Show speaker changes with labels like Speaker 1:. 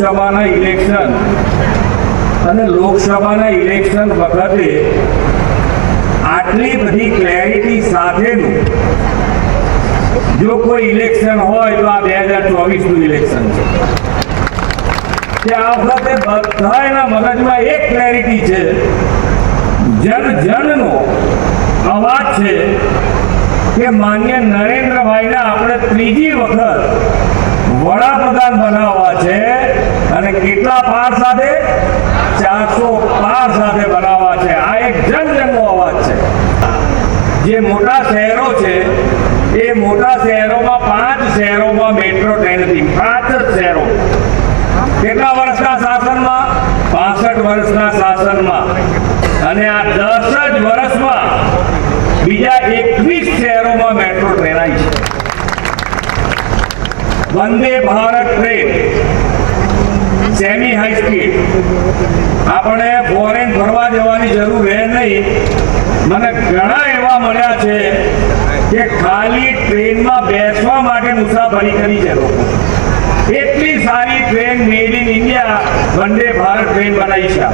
Speaker 1: લોકસભાના ઇલેક્શન અને લોકસભાના ઇલેક્શન વખતે આટલી બધી ક્લેરિટી સાથેનું જો કોઈ ઇલેક્શન હોય તો આ બે હજાર ચોવીસનું ઇલેક્શન છે. કે આ વખતે બધા એના મગજમાં એક ક્લેરિટી છે. જન જનનો અવાજ છે કે માન્ય નરેન્દ્રભાઈને આપણે ત્રીજી વખત વડાપ્રધાન બનાવ પાર સાથે ચારસો પાર સાથે બનાવવા છે. આ એક જનજનનો અવાજ છે. જે મોટા શહેરો છે, એ મોટા શહેરોમાં પાંચ શહેરોમાં મેટ્રો ટ્રેન હતી. પાંચ જ શહેરો. કેટલા વર્ષના શાસનમાં? પાસઠ વર્ષના શાસનમાં. અને આ દસ જ વર્ષમાં બીજા એકવીસ શહેરોમાં મેટ્રો ટ્રેન આવી છે. Vande Bharat train high speed આપણે ફોરેન ફરવા જવાની જરૂર રહે નહીં. મને ઘણા એવા મળ્યા છે કે ખાલી ટ્રેનમાં બેસવા માટે મુસાફરી કરી છે લોકો. એટલી સારી train made in India Vande Bharat train બનાવી છે.